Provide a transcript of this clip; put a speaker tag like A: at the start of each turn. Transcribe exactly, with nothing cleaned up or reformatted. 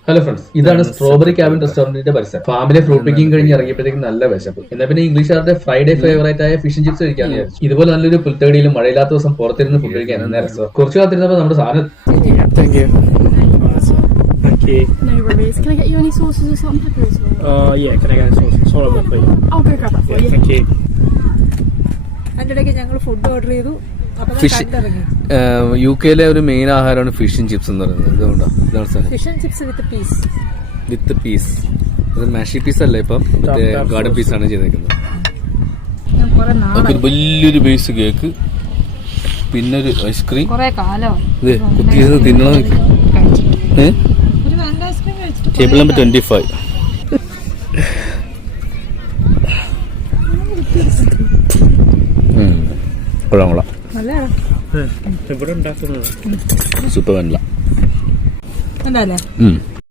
A: Hello friends, ഇതാണ് strawberry cabin റെസ്റ്റോറന്റിന്റെ പരിസരം. ഫാമിലെ ഫ്രൂട്ട് പിക്കിംഗ് കഴിഞ്ഞ് ഇറങ്ങിയപ്പോഴത്തേക്കും നല്ല വിശപ്പ്. എന്നാൽ പിന്നെ ഇംഗ്ലീഷുകാരുടെ ഫ്രൈഡേ ഫേവറേറ്റ് ആയ ഫിഷ് ചിപ്സ് കഴിക്കാന്ന് വിചാരിച്ചു. ഇതുപോലെ നല്ലൊരു പുൽത്തടിയിലും മഴയില്ലാത്ത ദിവസം പുറത്തിരുന്ന് ഫുഡ് കഴിക്കാൻ എന്നാ രസം. കുറച്ച് കാത്തിരുന്നപ്പോൾ നമ്മുടെ സാധനം.
B: Thank you. Thank you.
C: No worries. Can I get you any sauces or salt and pepper as well?
B: Uh, yeah, can I get a sauce? Salt and pepper.
C: I'll go grab that for
B: Yeah,
C: you.
B: thank you.
D: അതിൻ്റെ ഇടയ്ക്ക് ഞങ്ങൾ food order ചെയ്തു.
E: Fish U കെയിലെ ഒരു main ആഹാരമാണ് fish and chips എന്ന് പറയുന്നത്. ഇതുകൊണ്ടോ ഇതാണ് സാധനം,
D: fish and chips with peas
E: with peas. അത് മാഷി പീസ് അല്ല, ഇപ്പം ഗാർഡൻ പീസാണ് ചെയ്തേക്കുന്നത്. ഒരു വലിയൊരു ബേസ് കേക്ക്, പിന്നെ ഒരു ഐസ്ക്രീം. ഇത് കുത്തിയത് തിന്നണം. ഏഹ് ടേബിൾ നമ്പർ ട്വന്റി ഫൈവ്. കൊള്ളാം കൊള്ളാം,
B: ഇവിടെ ഉണ്ടാക്കുന്നത്
E: സൂപ്പർ വനില.
D: ഉണ്ടല്ലേ?